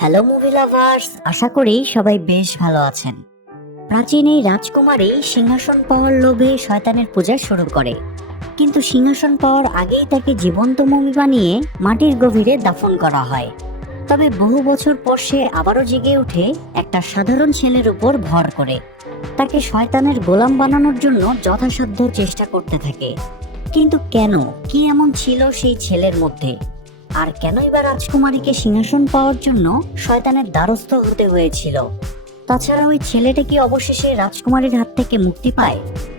Hello movie lovers, আশা করি সবাই বেশ ভালো আছেন। প্রাচীন এই রাজকুমারী সিংহাসন পাওয়ার লোভে শয়তানের পূজা শুরু করে, কিন্তু সিংহাসন পাওয়ার আগেই তাকে জীবন্ত মমি বানিয়ে মাটির গভীরে দাফন করা হয়। তবে বহু বছর পর সে আবারও জেগে ওঠে একটা সাধারণ ছেলের উপর ভর করে। তাকে শয়তানের গোলাম বানানোর জন্য যথাসাধ্য চেষ্টা করতে থাকে। কিন্তু কেন, কি এমন ছিল সেই ছেলের মধ্যে? আর কেনই বা রাজকুমারীকে সিংহাসন পাওয়ার জন্য শয়তানের দ্বারস্থ হতে হয়েছিল? তাছাড়া ওই ছেলেটা কি অবশেষে রাজকুমারীর হাত থেকে মুক্তি পায়,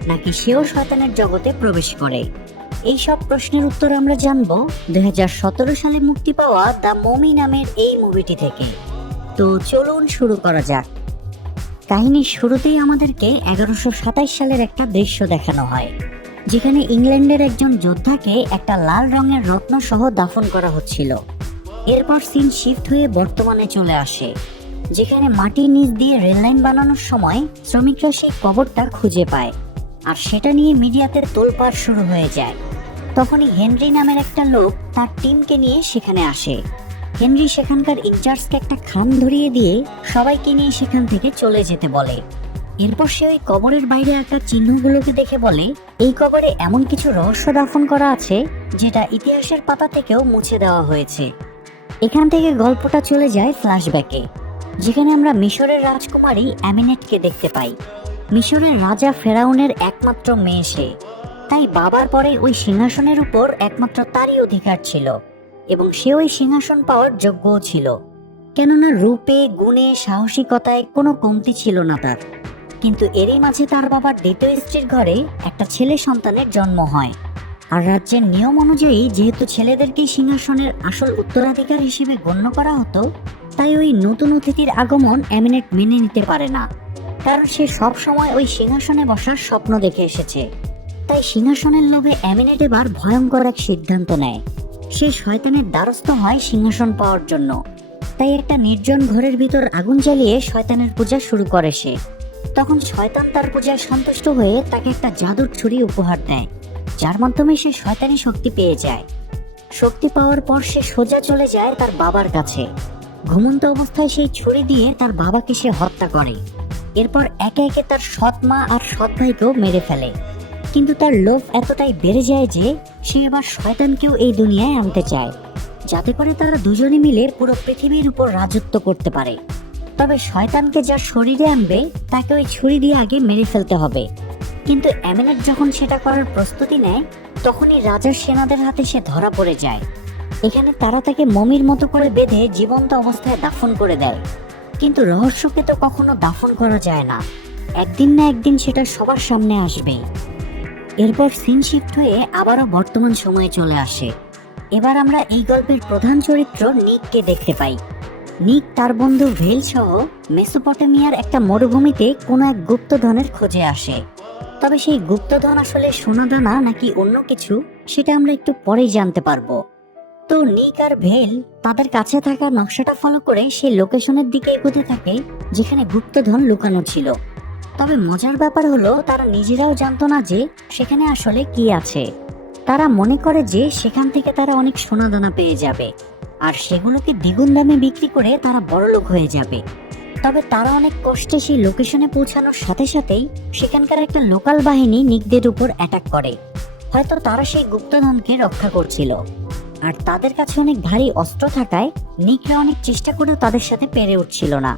নাকি সেও শয়তানের জগতে প্রবেশ করে? এই সব প্রশ্নের উত্তর আমরা জানবো 2017 সালে মুক্তি পাওয়া দ্য মমি নামের এই মুভিটি থেকে। তো চলুন শুরু করা যাক। কাহিনীর শুরুতেই আমাদেরকে 1127 সালের একটা দৃশ্য দেখানো হয়, যেখানে ইংল্যান্ডের একজন যোদ্ধাকে একটা লাল রঙের রত্ন সহ দাফন করা হচ্ছিল। এরপর সিন শিফট হয়ে বর্তমানে চলে আসে, যেখানে মাটির নিচ দিয়ে রেললাইন বানানোর সময় শ্রমিকরা সেই কবরটা খুঁজে পায়, আর সেটা নিয়ে মিডিয়াতে তোলপাড় শুরু হয়ে যায়। তখনই হেনরি নামের একটা লোক তার টিমকে নিয়ে সেখানে আসে। হেনরি সেখানকার ইনচার্জকে একটা খাম ধরিয়ে দিয়ে সবাইকে নিয়ে সেখান থেকে চলে যেতে বলে। এরপর সে ওই কবরের বাইরে একটা চিহ্নগুলোকে দেখে বলে, এই কবরে এমন কিছু রহস্য দাফন করা আছে যেটা ইতিহাসের পাতা থেকেও মুছে দেওয়া হয়েছে। এখান থেকে গল্পটা চলে যায় ফ্ল্যাশব্যাকে, যেখানে আমরা মিশরের রাজকুমারী অ্যামিনেটকে দেখতে পাই। মিশরের রাজা ফেরাউনের একমাত্র মেয়ে সে, তাই বাবার পরে ওই সিংহাসনের উপর একমাত্র তারই অধিকার ছিল, এবং সে ওই সিংহাসন পাওয়ার যোগ্যও ছিল। কেননা রূপে, গুণে, সাহসিকতায় কোনো কমতি ছিল না তার। কিন্তু এরই মাঝে তার বাবার দ্বিতীয় স্ত্রীর ঘরে একটা ছেলে সন্তানের জন্ম হয়। আর রাজ্যের নিয়ম অনুযায়ী যেহেতু ছেলেদেরকেই সিংহাসনের আসল উত্তরাধিকার হিসেবে গণ্য করা হতো, তাই ওই নতুন অতিথির আগমন অ্যামিনেট মেনে নিতে পারে না, কারণ সে সব সময় ওই সিংহাসনে বসার স্বপ্ন দেখে এসেছে। তাই সিংহাসনের লোভে অ্যামিনেট এবার ভয়ঙ্কর এক সিদ্ধান্ত নেয়। সে শয়তানের দ্বারস্থ হয় সিংহাসন পাওয়ার জন্য। তাই একটা নির্জন ঘরের ভিতর আগুন জ্বালিয়ে শয়তানের পূজা শুরু করে সে। তখন শয়তান তার পূজায় সন্তুষ্ট হয়ে তাকে একটা জাদুর ছুরি উপহার দেয়, যার মাধ্যমে সে শয়তানি শক্তি পেয়ে যায়। শক্তি পাওয়ার পর সে সোজা চলে যায় তার বাবার কাছে। ঘুমন্ত অবস্থায় সেই ছুরি দিয়ে তার বাবাকে সে হত্যা করে। এরপর একে একে তার সৎ মা আর সৎ ভাইকেও মেরে ফেলে। কিন্তু তার লোভ এতটাই বেড়ে যায় যে সে এবার শয়তানকেও এই দুনিয়ায় আনতে চায়, যাতে করে তারা দুজনে মিলে পুরো পৃথিবীর উপর রাজত্ব করতে পারে। তবে শয়তানকে যার শরীরে আনবে তাকে ওই ছুরি দিয়ে আগে মেরে ফেলতে হবে। কিন্তু অ্যামিনেট যখন সেটা করার প্রস্তুতি নেয়, তখনই রাজার সেনাদের হাতে সে ধরা পড়ে যায়। এখানে তারা তাকে মমির মতো করে বেঁধে জীবন্ত অবস্থায় দাফন করে দেয়। কিন্তু রহস্যকে তো কখনো দাফন করা যায় না, একদিন না একদিন সেটা সবার সামনে আসবেই। এরপর সিন শিফট হয়ে আবারও বর্তমান সময়ে চলে আসে। এবার আমরা এই গল্পের প্রধান চরিত্র নিককে দেখতে পাই। নিক তার বন্ধু ভেল সহ মেসোপটেমিয়ার একটা মরুভূমিতে কোনো এক গুপ্তধনের খোঁজে আসে। তবে সেই গুপ্তধন আসলে সোনাদানা নাকি অন্য কিছু, সেটা আমরা একটু পরেই জানতে পারবো। তো নিক আর ভেল তাদের কাছে থাকা নকশাটা ফলো করে সেই লোকেশনের দিকে এগোতে থাকে যেখানে গুপ্তধন লুকানো ছিল। তবে মজার ব্যাপার হলো তারা নিজেরাও জানতো না যে সেখানে আসলে কি আছে। তারা মনে করে যে সেখান থেকে তারা অনেক সোনাদানা পেয়ে যাবে, আর সেগুলোকে দ্বিগুণ দামে বিক্রি করে তারা বড়লোক হয়ে যাবে। তবে তারা অনেক কষ্টে সেই লোকেশনে পৌঁছানোর সাথে সাথেই সেখানকার একটা লোকাল বাহিনী নিকদের উপর অ্যাটাক করে। হয়তো তারা সেই গুপ্তধনকে রক্ষা করছিল, আর তাদের কাছে অনেক ভারী অস্ত্র থাকায় নিকরা অনেক চেষ্টা করেও তাদের সাথে পেরে উঠছিল না।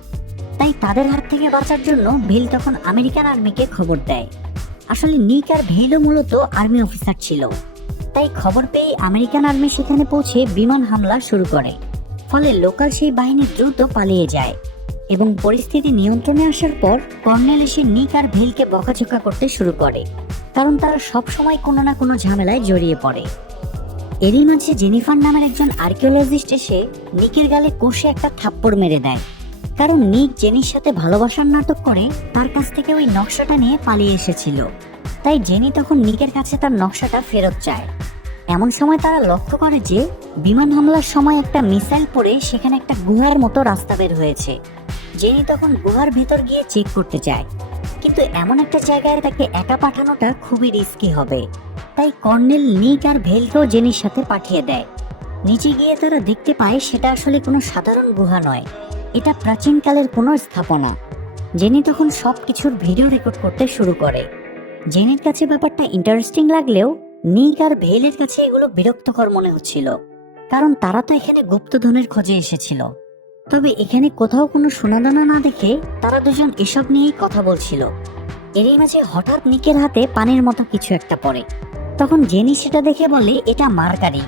তাই তাদের হাত থেকে বাঁচার জন্য ভেল তখন আমেরিকান আর্মিকে খবর দেয়। আসলে নিক আর ভেলও মূলত আর্মি অফিসার ছিল, তাই খবর পেয়ে আমেরিকান আর্মি সেখানে পৌঁছে বিমান হামলা শুরু করে। ফলে লোকাল সেই বাহিনী দ্রুত পালিয়ে যায়, এবং পরিস্থিতি নিয়ন্ত্রণে আসার পর কর্নেল এসে নিক আর ভেলকে বকাঝকা করতে শুরু করে, কারণ তারা সব সময় কোনো না কোনো ঝামেলায় জড়িয়ে পড়ে। এরই মাঝে জেনিফার নামের একজন আর্কিওলজিস্ট এসে নিকের গালে কষে একটা থাপ্পড় মেরে দেয়, কারণ নিক জেনির সাথে ভালোবাসার নাটক করে তার কাছ থেকে ওই নকশাটা নিয়ে পালিয়ে এসেছিল। তাই জেনি তখন নিকের কাছে তার নকশাটা ফেরত চায়। এমন সময় তারা লক্ষ্য করে যে বিমান হামলার সময় একটা মিসাইল পড়ে সেখানে একটা গুহার মতো রাস্তা বের হয়েছে। জেনি তখন গুহার ভেতর গিয়ে চেক করতে চায়, কিন্তু এমন একটা জায়গায় তাকে একা পাঠানোটা খুবই রিস্কি হবে। তাই কর্নেল নিক আর ভেলকেও জেনির সাথে পাঠিয়ে দেয়। নিচে গিয়ে তারা দেখতে পায় সেটা আসলে কোনো সাধারণ গুহা নয়, এটা প্রাচীনকালের কোনো স্থাপনা। জেনি তখন সবকিছুর ভিডিও রেকর্ড করতে শুরু করে। জেনির কাছে ব্যাপারটা ইন্টারেস্টিং লাগলেও নিক আর ভেইলের কাছে এগুলো বিরক্তকর মনে হচ্ছিল, কারণ তারা তো এখানে গুপ্তধনের খোঁজে এসেছিল। তবে এখানে কোথাও কোনো সোনাদানা না দেখে তারা দুজন এসব নিয়েই কথা বলছিল। এরই মাঝে হঠাৎ নিকের হাতে পানির মতো কিছু একটা পড়ে। তখন জেনি সেটা দেখে বলে এটা মার্কারি।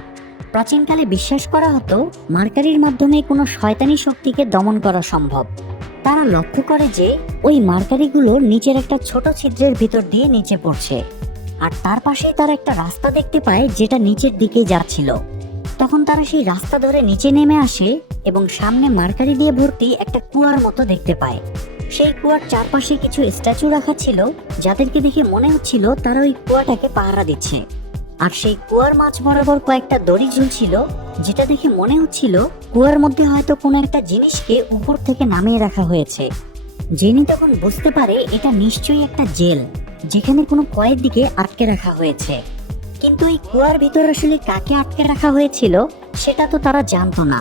প্রাচীনকালে বিশ্বাস করা হতো মার্কারির মাধ্যমে কোনো শয়তানি শক্তিকে দমন করা সম্ভব। তারা লক্ষ্য করে যে ওই মার্কারিগুলো নিচের একটা ছোট ছিদ্রের ভিতর দিয়ে নিচে পড়ছে, আর তার পাশেই তারা একটা রাস্তা দেখতে পায় যেটা নিচের দিকে যাচ্ছিল। তখন তারা সেই রাস্তা ধরে নিচে নেমে আসে এবং সামনে মার্কারি দিয়ে ভর্তি একটা কুয়ার মতো দেখতে পায়। সেই কুয়ার চারপাশে কিছু স্ট্যাচু রাখা ছিল, যাদেরকে দেখে মনে হচ্ছিল তারা ওই কুয়াটাকে পাহারা দিচ্ছে। আর সেই কুয়ার মাঝ বরাবর কয়েকটা দড়ি ঝুলছিল, যেটা দেখে মনে হচ্ছিল কুয়ার মধ্যে হয়তো কোনো একটা জিনিসকে উপর থেকে নামিয়ে রাখা হয়েছে। জেনি তখন বুঝতে পারে এটা নিশ্চয়ই একটা জেল, যেখানে কোনো কয়েদিকে আটকে রাখা হয়েছে। কিন্তু এই কুয়ার ভিতর আসলে কাকে আটকে রাখা হয়েছিল সেটা তো তারা জানতো না।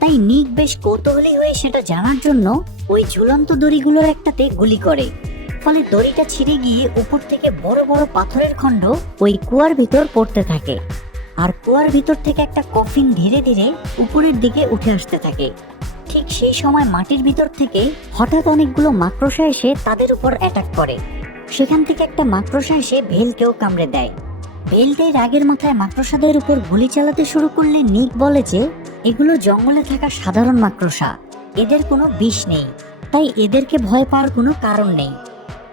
তাই নিক বেশ কৌতূহলী হয়ে সেটা জানার জন্য ওই ঝুলন্ত দড়িগুলোর একটাতে গুলি করে। ফলে দড়িটা ছিঁড়ে গিয়ে উপর থেকে বড় বড় পাথরের খণ্ড ওই কুয়ার ভিতর পড়তে থাকে। আর কুয়ার ভিতর থেকে একটা কফিন ধীরে ধীরে উপরের দিকে উঠে আসতে থাকে। ঠিক সেই সময় মাটির ভিতর থেকে হঠাৎ অনেকগুলো মাকড়সা এসে তাদের উপর অ্যাটাক করে। সেখান থেকে একটা মাকড়সা এসে ভেলকেও কামড়ে দেয়। ভেলটাই রাগের মাথায় মাকড়সাদের উপর গুলি চালাতে শুরু করলে নিক বলে যে এগুলো জঙ্গলে থাকা সাধারণ মাকড়সা, এদের কোনো বিষ নেই, তাই এদেরকে ভয় পাওয়ার কোনো কারণ নেই।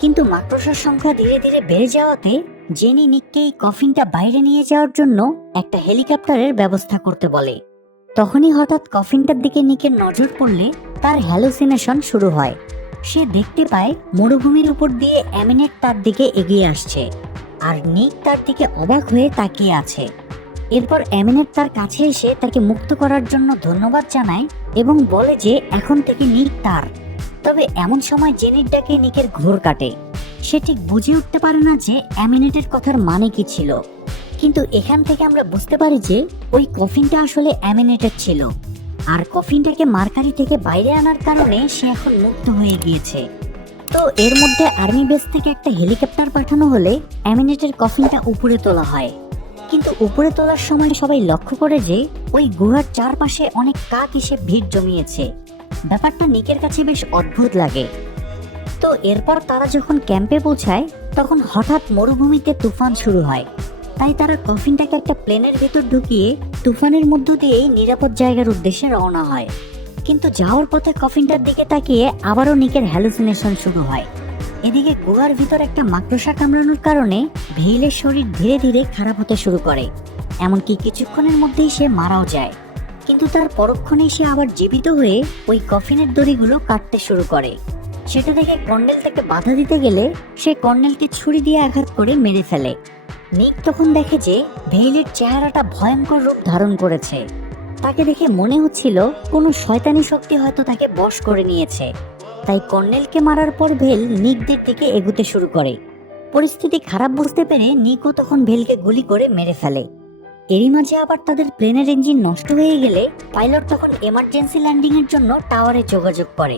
কিন্তু মাকড়সার সংখ্যা ধীরে ধীরে বেড়ে যাওয়াতে জেনি নিককে এই কফিনটা বাইরে নিয়ে যাওয়ার জন্য একটা হেলিকপ্টারের ব্যবস্থা করতে বলে। তখনই হঠাৎ কফিনটার দিকে নিকের নজর পড়লে তার হ্যালুসিনেশন শুরু হয়। সে দেখতে পায় মরুভূমির উপর দিয়ে অ্যামিনেট তার দিকে এগিয়ে আসছে, আর নিক তার দিকে অবাক হয়ে তাকিয়ে আছে। এরপর অ্যামিনেট তার কাছে এসে তাকে মুক্ত করার জন্য ধন্যবাদ জানায় এবং বলে যে এখন থেকে নিক তার। তবে এমন সময় জেনির ডাকে নিকের ঘোর কাটে। সে ঠিক বুঝে উঠতে পারে না যে অ্যামিনেটের কথার মানে কি ছিল। কিন্তু এখান থেকে আমরা বুঝতে পারি যে ওই কফিনটা আসলে অ্যামিনেটের ছিল, আর কফিনটাকে মার্কারি থেকে বাইরে আনার কারণে সে এখন মুক্ত হয়ে গিয়েছে। তো এর মধ্যে আর্মি বেস থেকে একটা হেলিকপ্টার পাঠানো হলে অ্যামিনেটের কফিনটা উপরে তোলা হয়। কিন্তু উপরে তোলার সময় সবাই লক্ষ্য করে যে ওই গুহার চারপাশে অনেক কাক এসে ভিড় জমিয়েছে। ব্যাপারটা নিকের কাছে বেশ অদ্ভুত লাগে। তো এরপর তারা যখন ক্যাম্পে পৌঁছায় তখন হঠাৎ মরুভূমিতে তুফান শুরু হয়। তাই তারা কফিনটাকে একটা প্লেনের ভেতর ঢুকিয়ে তুফানের মধ্য দিয়েই নিরাপদ জায়গার উদ্দেশ্যে রওনা হয়। কিন্তু যাওয়ার পথে কফিনটার দিকে তাকিয়ে আবারও নিকের হ্যালুসিনেশন শুরু হয়। এদিকে গুহার ভিতর একটা মাকড়সা কামড়ানোর কারণে ভেইলের শরীর ধীরে ধীরে খারাপ হতে শুরু করে, এমনকি কিছুক্ষণের মধ্যেই সে মারাও যায়। কিন্তু তার পরক্ষণেই সে আবার জীবিত হয়ে ওই কফিনের দড়িগুলো কাটতে শুরু করে। সেটা দেখে কর্নেল তাকে বাধা দিতে গেলে সে কর্নেলকে ছুরি দিয়ে আঘাত করে মেরে ফেলে। নিক তখন দেখে যে ভেইলের চেহারাটা ভয়ঙ্কর রূপ ধারণ করেছে। তাকে দেখে মনে হচ্ছিল কোনো শয়তানি শক্তি হয়তো তাকে বশ করে নিয়েছে। তাই কর্নেলকে মারার পর ভেল নিকদের দিকে এগুতে শুরু করে। পরিস্থিতি খারাপ বুঝতে পেরে নিকও তখন ভেলকে গুলি করে মেরে ফেলে। এরই মাঝে আবার তাদের প্লেনের ইঞ্জিন নষ্ট হয়ে গেলে পাইলট তখন এমার্জেন্সি ল্যান্ডিং এর জন্য টাওয়ারে যোগাযোগ করে।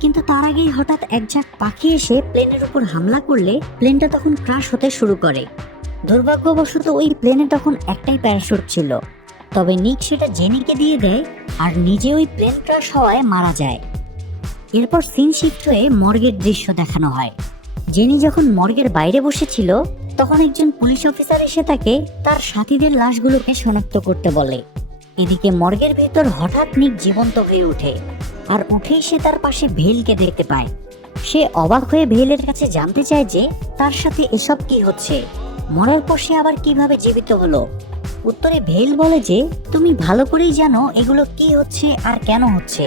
কিন্তু তার আগেই হঠাৎ এক ঝাঁক পাখি এসে প্লেনের উপর হামলা করলে প্লেনটা তখন ক্রাশ হতে শুরু করে। দুর্ভাগ্যবশত ওই প্লেনে তখন একটাই প্যারাশুট ছিল। তবে নিক সেটা জেনিকে দিয়ে দেয় আর নিজে ওই প্লেন ক্রাশ হওয়ায় মারা যায়। এরপর সিন শিফট হয়ে মর্গের দৃশ্য দেখানো হয়। জেনি যখন মর্গের বাইরে বসেছিল তখন একজন পুলিশ অফিসার এসে তাকে তার সাথীদের লাশগুলোকে শনাক্ত করতে বলে। এদিকে মর্গের ভেতর হঠাৎ নিক জীবন্ত হয়ে ওঠে, আর উঠেই সে তার পাশে ভেলকে দেখতে পায়। সে অবাক হয়ে ভেলের কাছে জানতে চায় যে তার সাথে এসব কি হচ্ছে, মরার পর সে আবার কিভাবে জীবিত হলো। উত্তরে ভেল বলে যে তুমি ভালো করেই জানো এগুলো কি হচ্ছে আর কেন হচ্ছে।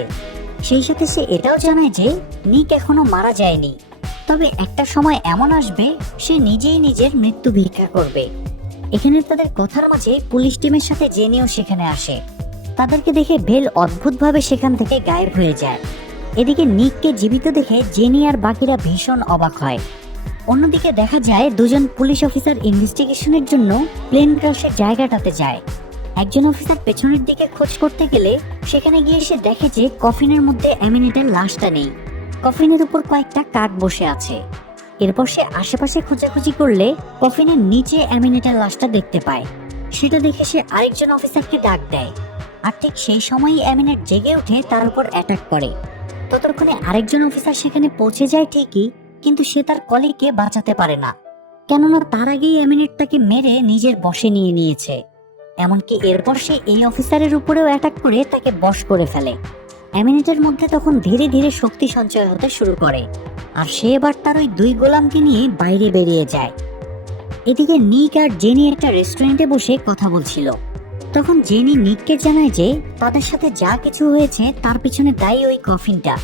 সেই সাথে সে এটাও জানায় যে নিক এখনো মারা যায়নি, তবে একটা সময় এমন আসবে সে নিজেই নিজের মৃত্যু ভিক্ষা করবে। এখানে তাদের কথার মাঝে পুলিশ টিমের সাথে জেনিও সেখানে আসে। তাদেরকে দেখে ভেল অদ্ভুতভাবে সেখান থেকে গায়েব হয়ে যায়। এদিকে নিককে জীবিত দেখে জেনি আর বাকিরা ভীষণ অবাক হয়। অন্যদিকে দেখা যায় দুজন পুলিশ অফিসার ইনভেস্টিগেশনের জন্য প্লেন ক্র্যাশের জায়গাটাতে যায়। একজন অফিসার পেছনের দিকে খোঁজ করতে গেলে সেখানে গিয়ে সে দেখে যে কফিনের মধ্যে অ্যামিনেটের লাশটা নেই, কফিনের উপর কয়েকটা কাক বসে আছে। এরপর সে আশেপাশে খোঁজাখুঁজি করলে কফিনের নিচে অ্যামিনেটের লাশটা দেখতে পায়। সেটা দেখে সে আরেকজন অফিসারকে ডাক দেয়, আর ঠিক সেই সময়ই অ্যামিনেট জেগে উঠে তার উপর অ্যাটাক করে। ততক্ষণে আরেকজন অফিসার সেখানে পৌঁছে যায় ঠিকই, কিন্তু সে তার কলিগকে বাঁচাতে পারে না, কেননা তার আগেই অ্যামিনেট তাকে মেরে নিজের বশে নিয়ে নিয়েছে। এমনকি এরপর সে এই অফিসারের উপরেও অ্যাটাক করে তাকে বশ করে ফেলে। অ্যামিনেটের মধ্যে তখন ধীরে ধীরে শক্তি সঞ্চয় হতে শুরু করে, আর সে এবার তার ওই দুই গোলামকে নিয়ে বাইরে বেরিয়ে যায়। এদিকে নিক আর জেনি একটা রেস্টুরেন্টে বসে কথা বলছিল। তখন জেনি নিককে জানায় যে তাদের সাথে যা কিছু হয়েছে তার পিছনে দায়ী ওই কফিনটা।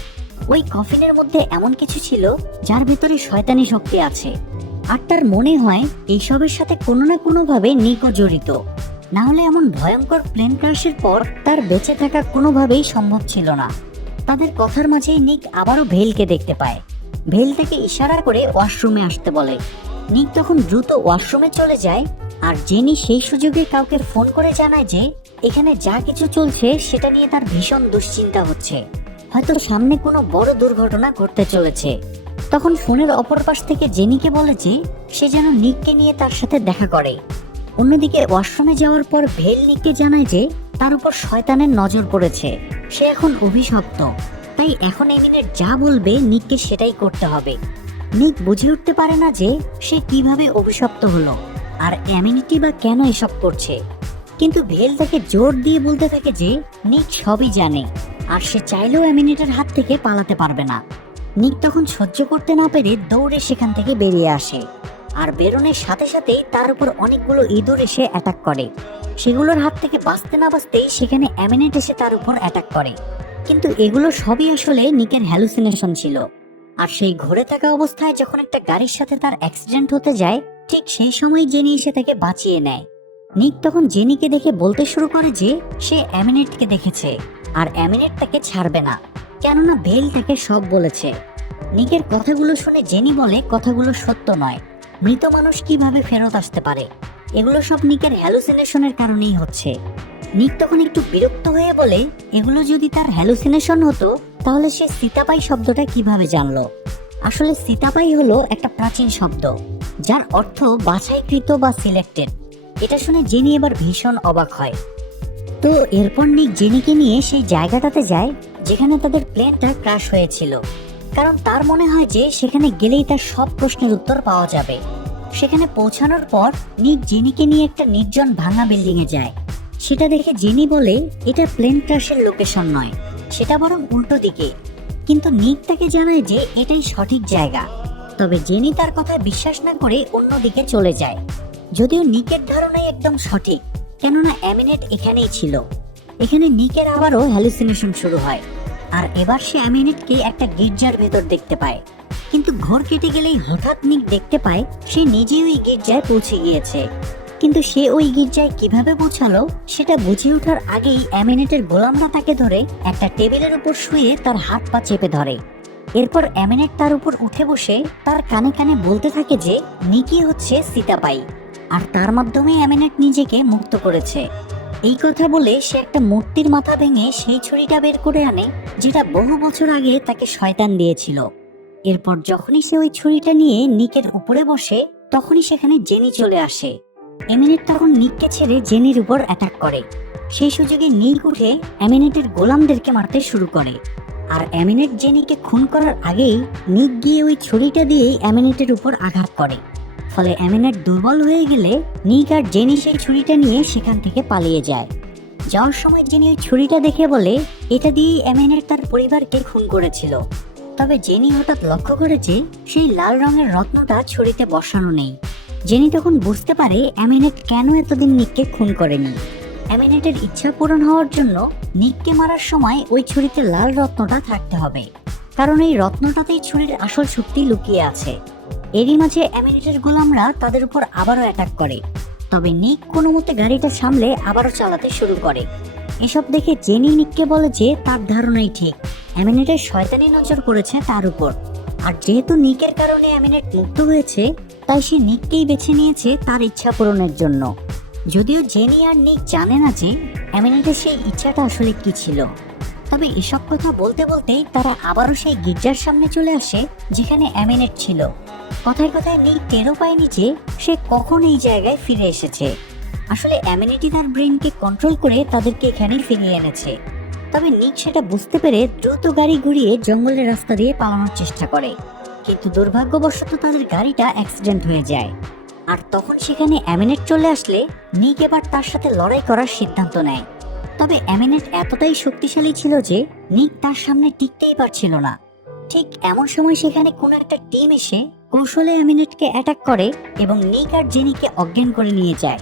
ওই কফিনের মধ্যে এমন কিছু ছিল যার ভেতরে শয়তানি শক্তি আছে, আর তার মনে হয় এইসবের সাথে কোনো না কোনোভাবে নিকও জড়িত। না হলে এমন ভয়ঙ্কর প্লেন ক্র্যাশের পর তার বেঁচে থাকা কোনোভাবেই সম্ভব ছিল না। তাদের কথার মাঝেই নিক আবারও ভেলকে দেখতে পায়। ভেল তাকে ইশারা করে ওয়াশরুমে আসতে বলে। নিক তখন দ্রুত ওয়াশরুমে চলে যায়, আর জেনি সেই সুযোগে কাউকে ফোন করে জানায় যে এখানে যা কিছু চলছে সেটা নিয়ে তার ভীষণ দুশ্চিন্তা হচ্ছে, হয়তো সামনে কোনো বড় দুর্ঘটনা ঘটতে চলেছে। তখন ফোনের অপর পাশ থেকে জেনিকে বলে যে সে যেন নিককে নিয়ে তার সাথে দেখা করে। অন্যদিকে ওয়াশরুমে যাওয়ার পর ভেল নিককে জানায় যে তার উপর শয়তানের নজর পড়েছে, সে এখন অভিশপ্ত, তাই এখন এমিনেট যা বলবে নিককে সেটাই করতে হবে। নিক বুঝে উঠতে পারে না যে সে কিভাবে অভিশপ্ত হলো, আর অ্যামিনিটি বা কেন এসব করছে। কিন্তু ভেল তাকে জোর দিয়ে বলতে থাকে যে নিক সবই জানে, আর সে চাইলেও অ্যামিনেটের হাত থেকে পালাতে পারবে না। নিক তখন সহ্য করতে না পেরে দৌড়ে সেখান থেকে বেরিয়ে আসে, আর বেরোনোর সাথে সাথেই তার উপর অনেকগুলো ইঁদুর এসে অ্যাটাক করে। সেগুলোর হাত থেকে বাঁচতে না বাঁচতেই সেখানে অ্যামিনেট এসে তার উপর অ্যাটাক করে। কিন্তু এগুলো সবই আসলে নিকের হ্যালুসিনেশন ছিল। আর সেই ঘুরে থাকা অবস্থায় যখন একটা গাড়ির সাথে তার অ্যাক্সিডেন্ট হতে যায়, ঠিক সেই সময় জেনি এসে তাকে বাঁচিয়ে নেয়। নিক তখন জেনিকে দেখে বলতে শুরু করে যে সে অ্যামিনেটকে দেখেছে, আর অ্যামিনেট তাকে ছাড়বে না, কেননা ভেল তাকে সব বলেছে। নিকের কথাগুলো শুনে জেনি বলে কথাগুলো সত্য নয়, মৃত মানুষ কিভাবে ফেরত আসতে পারে, এগুলো সব নিকের হ্যালুসিনেশনের কারণেই হচ্ছে। নিক তখন একটু বিরক্ত হয়ে বলে এগুলো যদি তার হ্যালুসিনেশন হতো তাহলে সে সীতাপাই শব্দটা কিভাবে জানলো। আসলে সীতাপাই হলো একটা প্রাচীন শব্দ যার অর্থ বাছাইকৃত বা সিলেক্টেড। এটা শুনে জেনি এবার ভীষণ অবাক হয়। তো এরপর নিক জেনিকে নিয়ে সেই জায়গাটাতে যায় যেখানে তাদের প্লেনটা ক্র্যাশ হয়েছিল, কারণ তার মনে হয় যে সেখানে গেলেই তার সব প্রশ্নের উত্তর পাওয়া যাবে। সেখানে পৌঁছানোর পর নিক জেনিকে নিয়ে একটা নির্জন ভাঙা বিল্ডিং এ যায়। সেটা দেখে জেনি বলে এটা প্লেন ক্র্যাশের লোকেশন নয়, সেটা বরং উল্টো দিকে। কিন্তু নিক তাকে জানায় যে এটাই সঠিক জায়গা। তবে জেনি তার কথা বিশ্বাস না করে অন্যদিকে চলে যায়, যদিও নিকের ধারণাই একদম সঠিক, কেননা অ্যামিনেট এখানেই ছিল। এখানে নিকের আবারও হ্যালুসিনেশন শুরু হয়, আর এবার সে অ্যামিনেটকে একটা গির্জার ভেতর দেখতে পায়। কিন্তু ঘোর কেটে গেলেই হঠাৎ নিক দেখতে পায় সে নিজেই ওই গির্জায় পৌঁছে গিয়েছে। কিন্তু সে ওই গির্জায় কিভাবে পৌঁছালো সেটা বুঝে ওঠার আগেই অ্যামিনেটের গোলামরা তাকে ধরে একটা টেবিলের উপর শুয়ে তার হাত পা চেপে ধরে। এরপর অ্যামিনেট তার উপর উঠে বসে তার কানে কানে বলতে থাকে যে নিকি হচ্ছে সীতাপাই, আর তার মাধ্যমে অ্যামিনেট নিজেকে মুক্ত করেছে। এই কথা বলে সে একটা মূর্তির মাথা ভেঙে সেই ছুরিটা বের করে আনে যেটা বহু বছর আগে তাকে শয়তান দিয়েছিল। এরপর যখনই সে ওই ছুরিটা নিয়ে নিকের উপরে বসে তখনই সেখানে জেনি চলে আসে। অ্যামিনেট তখন নিককে ছেড়ে জেনির উপর অ্যাটাক করে। সেই সুযোগে নিক উঠে অ্যামিনেটের গোলামদেরকে মারতে শুরু করে, আর অ্যামিনেট জেনিকে খুন করার আগেই নিক গিয়ে ওই ছুরিটা দিয়েই অ্যামিনেটের উপর আঘাত করে। ফলে অ্যামিনেট দুর্বল হয়ে গেলে নিক আর জেনি সেই ছুরিটা নিয়ে সেখান থেকে পালিয়ে যায়। যাওয়ার সময় জেনি ওই ছুরিটা দেখে বলে এটা দিয়েই অ্যামিনেট তার পরিবারকে খুন করেছিল। তবে জেনি হঠাৎ লক্ষ্য করে যে সেই লাল রঙের রত্নটা ছুরিতে বসানো নেই। জেনি তখন বুঝতে পারে অ্যামিনেট কেন এতদিন নিককে খুন করেনি। অ্যামিনেটের ইচ্ছা পূরণ হওয়ার জন্য নিককে মারার সময় ওই ছুরিতে লাল রত্নটা থাকতে হবে, কারণ এই রত্নটাতেই ছুরির আসল শক্তি লুকিয়ে আছে। এরই মাঝে অ্যামিনেটের গোলামরা তাদের উপর আবারও অ্যাটাক করে, তবে নিক কোনো মতে গাড়িটা সামলে আবারও চালাতে শুরু করে। এসব দেখে জেনি নিককে বলে যে তার ধারণাই ঠিক, অ্যামিনেটের শয়তানি নজর পড়েছে তার উপর। আর যেহেতু নিকের কারণে অ্যামিনেট মুক্ত হয়েছে, তাই সে নিককেই বেছে নিয়েছে তার ইচ্ছা পূরণের জন্য। যদিও জেনি আর নিক জানে না যে অ্যামেনেটের সেই ইচ্ছাটা আসলে কি ছিল। তবে এসব কথা বলতে বলতেই তারা আবারও সেই গির্জার সামনে চলে আসে যেখানে অ্যামেনেট ছিল। কথায় কথায় নিক টেরও পায়নি যে সে কখন এই জায়গায় ফিরে এসেছে। আসলে অ্যামেনেটি তার ব্রেনকে কন্ট্রোল করে তাদেরকে এখানে ফিরিয়ে এনেছে। তবে নিক সেটা বুঝতে পেরে দ্রুত গাড়ি ঘুরিয়ে জঙ্গলের রাস্তা দিয়ে পালানোর চেষ্টা করে, কিন্তু দুর্ভাগ্যবশত তাদের গাড়িটা অ্যাক্সিডেন্ট হয়ে যায়। আর তখন সেখানে অ্যামেনেট চলে আসলে নিক এবার তার সাথে লড়াই করার সিদ্ধান্ত নেয়। তবে অ্যামেনেট এতটাই শক্তিশালী ছিল যে নিক তার সামনে টিকতেই পারছিল না। ঠিক এমন সময় সেখানে কোনো একটা টিম এসে কৌশলে অ্যামেনেটকে অ্যাটাক করে এবং নিক আর জেনিকে অজ্ঞান করে নিয়ে যায়।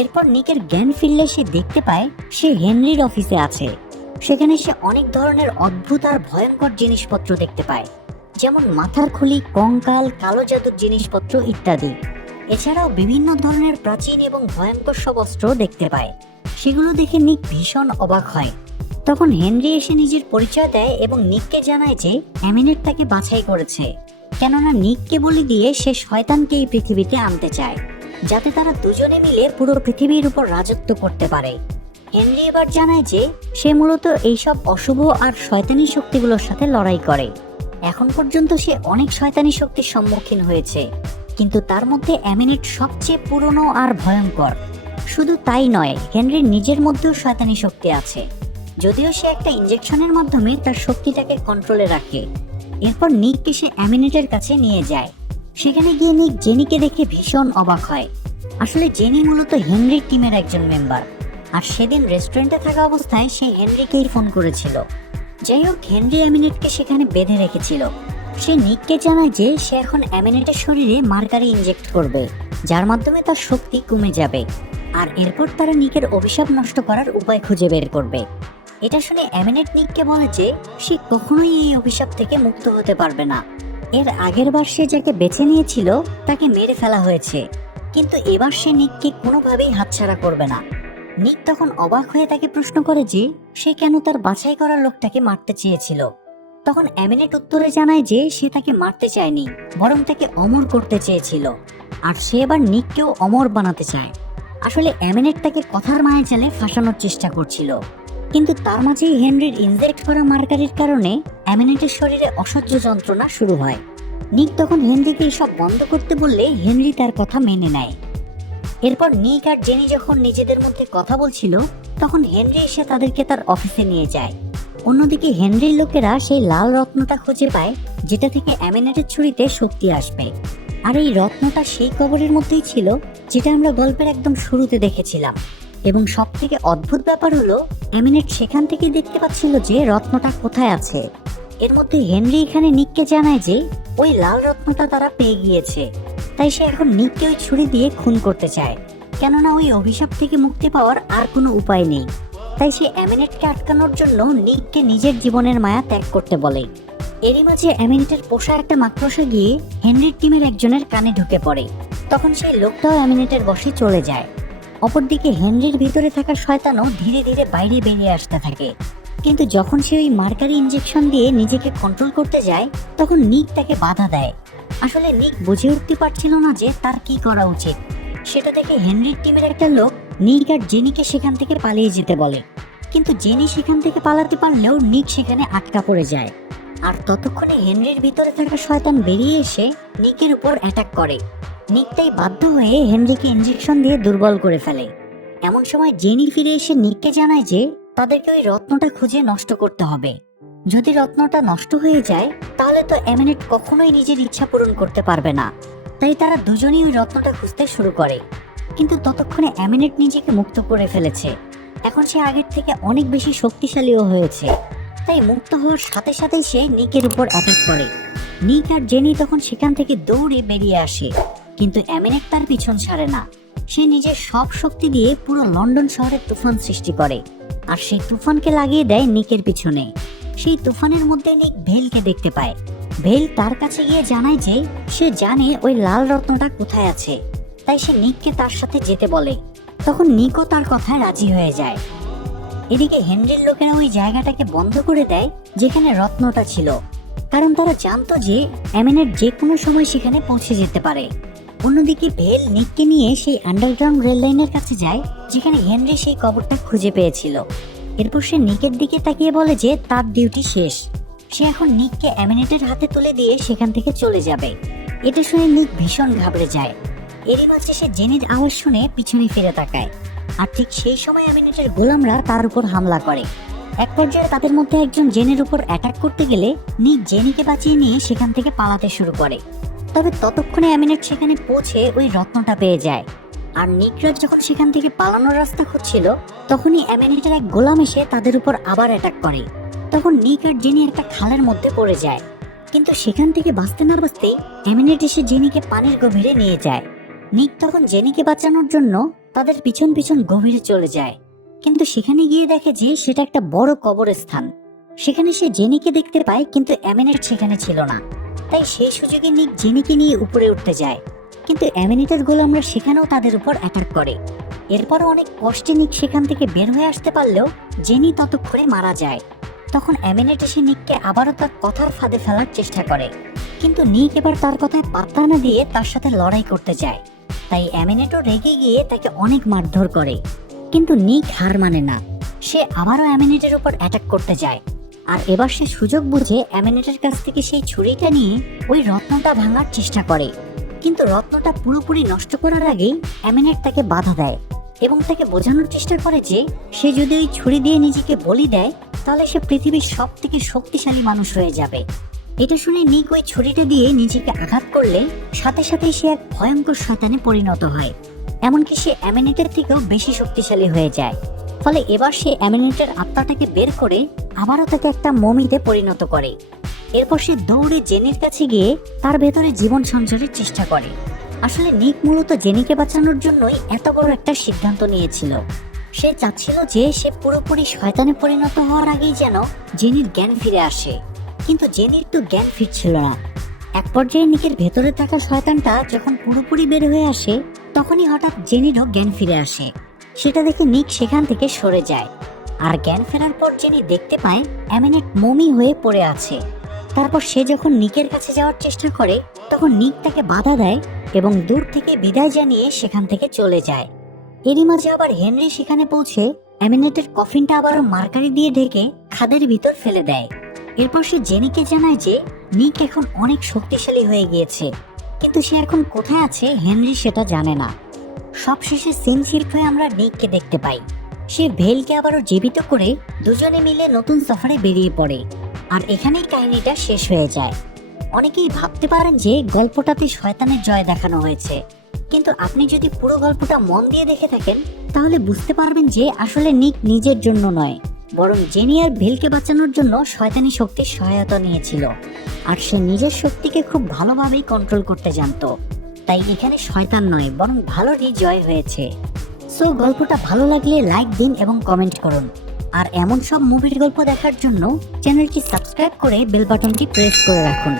এরপর নিকের জ্ঞান ফিরলে সে দেখতে পায় সে হেনরির অফিসে আছে। সেখানে সে অনেক ধরনের অদ্ভুত আর ভয়ঙ্কর জিনিসপত্র দেখতে পায়, যেমন মাথার খুলি, কঙ্কাল, কালো জাদুর জিনিসপত্র ইত্যাদি। এছাড়াও বিভিন্ন ধরনের প্রাচীন এবং ভয়ঙ্কর সব অস্ত্র দেখতে পায়। সেগুলো দেখে নিক ভীষণ অবাক হয়। তখন হেনরি এসে নিজের পরিচয় দেয় এবং নিককে জানায় যে অ্যামেনেট তাকে বাছাই করেছে, কেননা নিককে বলে দিয়ে সে শয়তানকে এই পৃথিবীতে আনতে চায়, যাতে তারা দুজনে মিলে পুরো পৃথিবীর উপর রাজত্ব করতে পারে। হেনরি এবার জানায় যে সে মূলত এইসব অশুভ আর শয়তানি শক্তিগুলোর সাথে লড়াই করে। এখন পর্যন্ত সে অনেক শয়তানি শক্তির সম্মুখীন হয়েছে, কিন্তু তার মধ্যে অ্যামেনেট সবচেয়ে পুরনো আর ভয়ঙ্কর। শুধু তাই নয়, হেনরির নিজের মধ্যেও শয়তানি শক্তি আছে, যদিও সে একটা ইনজেকশনের মাধ্যমে তার শক্তিটাকে কন্ট্রোলে রাখে। এরপর নিককে সে অ্যামেনেটের কাছে নিয়ে যায়। সেখানে গিয়ে নিক জেনিকে দেখে ভীষণ অবাক হয়। আসলে জেনি মূলত হেনরির টিমের একজন মেম্বার, আর সেদিন রেস্টুরেন্টে থাকা অবস্থায় সে হেনরিকেই ফোন করেছিল। যাই হোক, হেনরি অ্যামেনেটকে সেখানে বেঁধে রেখেছিল। সে নিককে জানায় যে সে এখন অ্যামেনেটের শরীরে মার্কারি ইনজেক্ট করবে, যার মাধ্যমে তার শক্তি কমে যাবে। আর এরপর তারা নিকের অভিশাপ নষ্ট করার উপায় খুঁজে বের করবে। এটা শুনে অ্যামেনেট নিককে বলে যে সে কখনোই এই অভিশাপ থেকে মুক্ত হতে পারবে না। এর আগের বার সে যাকে বেছে নিয়েছিল তাকে মেরে ফেলা হয়েছে, কিন্তু এবার সে নিককে কোনোভাবেই হাতছাড়া করবে না। নিক তখন অবাক হয়ে তাকে প্রশ্ন করে যে সে কেন তার বাছাই করা লোকটাকে মারতে চেয়েছিল। তখন অ্যামেনেট উত্তরে জানায় যে সে তাকে মারতে চায়নি, বরং তাকে অমর করতে চেয়েছিল, আর সে এবার নিককেও অমর বানাতে চায়। আসলে অ্যামেনেট তাকে কথার মায়াজালে ফাঁসানোর চেষ্টা করছিল, কিন্তু তার মাঝেই হেনরির ইনজেক্ট করা মার্কারির কারণে অ্যামেনেটের শরীরে অসহ্য যন্ত্রণা শুরু হয়। নিক তখন হেনরিকে এসব বন্ধ করতে বললে হেনরি তার কথা মেনে নেয়। এরপর নিক আর জেনি যখন নিজেদের মধ্যে কথা বলছিল, তখন হেনরি এসে তাদেরকে তার অফিসে নিয়ে যায়। অন্যদিকে হেনরির লোকেরা সেই লাল রত্নটা খুঁজে পায়, যেটা থেকে অ্যামেনেটের ছুরিতে শক্তি আসবে। আর এই রত্নটা সেই কবরের মধ্যেই ছিল যেটা আমরা গল্পের একদম শুরুতে দেখেছিলাম। এবং সব থেকে অদ্ভুত ব্যাপার হলো, অ্যামেনেট সেখান থেকে দেখতে পাচ্ছিল যে রত্নটা কোথায় আছে। এর মধ্যে হেনরি এখানে নিককে জানায় যে ওই লাল রত্নটা তারা পেয়ে গিয়েছে, তাই সে এখন নিককে ওই ছুরি দিয়ে খুন করতে চায়, কেননা ওই অভিশাপ থেকে মুক্তি পাওয়ার আর কোনো উপায় নেই। তাই সে অ্যামেনেটকে আটকানোর জন্য নিককে নিজের জীবনের মায়া ত্যাগ করতে বলে। এরই মাঝে অ্যামেনেটের পোষা একটা মাকড়সা গিয়ে হেনরির টিমের একজনের কানে ঢুকে পড়ে। তখন সেই লোকটাও অ্যামেনেটের বশে চলে যায়। অপরদিকে হেনরির ভিতরে থাকা শয়তানও ধীরে ধীরে বাইরে বেরিয়ে আসতে থাকে। কিন্তু যখন সে ওই মার্কারি ইনজেকশন দিয়ে নিজেকে কন্ট্রোল করতে যায়, তখন নিক তাকে বাধা দেয়। আসলে নিক বুঝে উঠতে পারছিল না যে তার কি করা উচিত। সেটা দেখে হেনরির টিমের একটা লোক নিক আর জেনিকে সেখান থেকে পালিয়ে যেতে বলে, কিন্তু জেনি সেখান থেকে পালাতে পারলেও নিক সেখানে আটকা পড়ে যায়। আর ততক্ষণে হেনরির ভিতরে থাকা শয়তান বেরিয়ে এসে নিকের উপর অ্যাটাক করে। নিক তাই বাধ্য হয়ে হেনরিকে ইনজেকশন দিয়ে দুর্বল করে ফেলে। এমন সময় জেনি ফিরে এসে নিককে জানায় যে তাদেরকে ওই রত্নটা খুঁজে নষ্ট করতে হবে। যদি রত্নটা নষ্ট হয়ে যায়, তাহলে তো অ্যামেনেট কখনোই নিজের ইচ্ছা পূরণ করতে পারবে না। তাই তারা দুজনেই ওই রত্নটা খুঁজতে শুরু করে। কিন্তু ততক্ষণে অ্যামেনেট নিজেকে মুক্ত করে ফেলেছে। এখন সে আগের থেকে অনেক বেশি শক্তিশালীও হয়েছে। তাই মুক্ত হওয়ার সাথে সাথেই সে নিকের উপর অ্যাটাক করে। নিক আর জেনি তখন সেখান থেকে দৌড়ে বেরিয়ে আসে, কিন্তু অ্যামেনেট তার পিছন ছাড়ে না। সে নিজের সব শক্তি দিয়ে পুরো লন্ডন শহরে তুফান সৃষ্টি করে, আর সেই তুফানকে লাগিয়ে দেয় নিকের পিছনে। সেই তুফানের মধ্যে নিক ভেলকে দেখতে পায়। ভেল তার কাছে গিয়ে জানায় যে সে জানে ওই লাল রত্নটা কোথায় আছে, তাই সে নিককে তার সাথে যেতে বলে। তখন নিকও তার কথায় রাজি হয়ে যায়। এদিকে হেনরির লোকেরা ওই জায়গাটাকে বন্ধ করে দেয় যেখানে রত্নটা ছিল, কারণ তারা জানতো যে অ্যামেনেট যে কোনো সময় সেখানে পৌঁছে যেতে পারে। অন্যদিকে ভেল নিককে নিয়ে সেই আন্ডারগ্রাউন্ড রেল লাইনের কাছে যায় যেখানে হেনরি সেই কবরটা খুঁজে পেয়েছিল। এরপর সে নিকের দিকে তাকিয়ে বলে যে তার ডিউটি শেষ, সে এখন নিককে অ্যামিনেটের হাতে তুলে দিয়ে সেখান থেকে চলে যাবে। এটা শুনে নিক ভীষণ ঘাবড়ে যায়। এরই মাঝে সে জেনির আওয়াজ শুনে পিছনে ফিরে তাকায়, আর ঠিক সেই সময় অ্যামিনেটের গোলামরা তার উপর হামলা করে। এক পর্যায়ে তাদের মধ্যে একজন জেনের উপর অ্যাটাক করতে গেলে নিক জেনিকে বাঁচিয়ে নিয়ে সেখান থেকে পালাতে শুরু করে। তবে ততক্ষণে অ্যামিনেট সেখানে পৌঁছে ওই রত্নটা পেয়ে যায়। আর নিকরা যখন সেখান থেকে পালানোর রাস্তা খুঁজছিল তখনই অ্যামিনেটের এক গোলাম এসে তাদের উপর আবার অ্যাটাক করে। তখন নিক আর জেনি একটা খালের মধ্যে পড়ে যায়, কিন্তু সেখান থেকে বাঁচতে না বাঁচতেই অ্যামিনেট এসে জেনিকে পানির গভীরে নিয়ে যায়। নিক তখন জেনিকে বাঁচানোর জন্য তাদের পিছন পিছন গভীরে চলে যায়, কিন্তু সেখানে গিয়ে দেখে যে সেটা একটা বড় কবরস্থান। সেখানে সে জেনিকে দেখতে পায়, কিন্তু অ্যামিনেট সেখানে ছিল না। তাই সেই সুযোগে নিক জেনিকে নিয়ে উপরে উঠতে যায়, কিন্তু অ্যামিনেটের গোলামরা সেখানেও তাদের উপর অ্যাটাক করে। এরপর অনেক কষ্টে নিক সেখান থেকে বের হয়ে আসতে পারলেও জেনি ততক্ষণে মারা যায়। তখন অ্যামিনেট এসে নিককে আবারও তার কথার ফাঁদে ফেলার চেষ্টা করে, কিন্তু নিক এবার তার কথায় পাত্তা না দিয়ে তার সাথে লড়াই করতে যায়। তাই অ্যামিনেটও রেগে গিয়ে তাকে অনেক মারধর করে, কিন্তু নিক হার মানে না। সে আবারও অ্যামিনেটের উপর অ্যাটাক করতে যায়, আর এবার সে সুযোগ বুঝে অ্যামিনেটের কাছ থেকে সেই ছুরিটা নিয়ে ওই রত্নটা ভাঙার চেষ্টা করে। কিন্তু রত্নটা পুরোপুরি নষ্ট করার আগেই অ্যামিনেট তাকে বাধা দেয় এবং তাকে বোঝানোর চেষ্টা করে যে সে যদি ওই ছুরি দিয়ে নিজেকে বলি দেয় তাহলে সে পৃথিবীর সব থেকে শক্তিশালী মানুষ হয়ে যাবে। এটা শুনে নিক ওই ছুরিটা দিয়ে নিজেকে আঘাত করলে সাথে সাথে সে এক ভয়ঙ্কর শয়তানে পরিণত হয়। এমনকি সে অ্যামিনেটের থেকেও বেশি শক্তিশালী হয়ে যায়। ফলে এবার সে অ্যামিনেটের আত্মাটাকে বের করে আবারও তাকে একটা মমিতে পরিণত করে। এরপর সে দৌড়ে জেনির কাছে গিয়ে তার ভেতরে জীবন সঞ্চারের চেষ্টা করে। আসলে নিক মূলত জেনিকে বাঁচানোর জন্যই এত বড় একটা সিদ্ধান্ত নিয়েছিল। সে চাচ্ছিল যে সে পুরোপুরি শয়তানে পরিণত হওয়ার আগেই যেন জেনির জ্ঞান ফিরে আসে, কিন্তু জেনির তো জ্ঞান ফিরছিল না। এক পর্যায়ে নিকের ভেতরে থাকা শয়তানটা যখন পুরোপুরি বের হয়ে আসে তখনই হঠাৎ জেনিরও জ্ঞান ফিরে আসে। সেটা দেখে নিক সেখান থেকে সরে যায়, আর জ্ঞান ফেরার পর জেনি দেখতে পায় অ্যামিনেট মমি হয়ে পড়ে আছে। তারপর সে যখন নিকের কাছে যাওয়ার চেষ্টা করে তখন নিক তাকে বাধা দেয় এবং দূর থেকে বিদায় জানিয়ে সেখান থেকে চলে যায়। এরই মাঝে আবার হেনরি সেখানে পৌঁছে অ্যামিনেটের কফিনটা আবারও মার্কারি দিয়ে ঢেকে খাদের ভিতর ফেলে দেয়। এরপর সে জেনিকে জানায় যে নিক এখন অনেক শক্তিশালী হয়ে গিয়েছে, কিন্তু সে এখন কোথায় আছে হেনরি সেটা জানে না। সবশেষে সিন শিফট হয়ে আমরা নিককে দেখতে পাই। সে ভেলকে আবারও জীবিত করে দুজনে মিলে নতুন সফরে বেরিয়ে পড়ে, আর এখানেই কাহিনীটা শেষ হয়ে যায়। অনেকেই ভাবতে পারেন যে গল্পটাতে শয়তানের জয় দেখানো হয়েছে, কিন্তু আপনি যদি পুরো গল্পটা মন দিয়ে দেখে থাকেন তাহলে বুঝতে পারবেন যে আসলে নিক নিজের জন্য নয়, বরং জেনি আর ভেলকে বাঁচানোর জন্য শয়তানি শক্তির সহায়তা নিয়েছিল। আর সে নিজের শক্তিকে খুব ভালোভাবেই কন্ট্রোল করতে জানতো। তাই এখানে শয়তান নয় বরং ভালোরই জয় হয়েছে। সো গল্পটা ভালো লাগলে লাইক দিন এবং কমেন্ট করুন। আর এমন সব মুভির গল্প দেখার জন্য চ্যানেলটি সাবস্ক্রাইব করে বেল বাটনটি প্রেস করে রাখুন।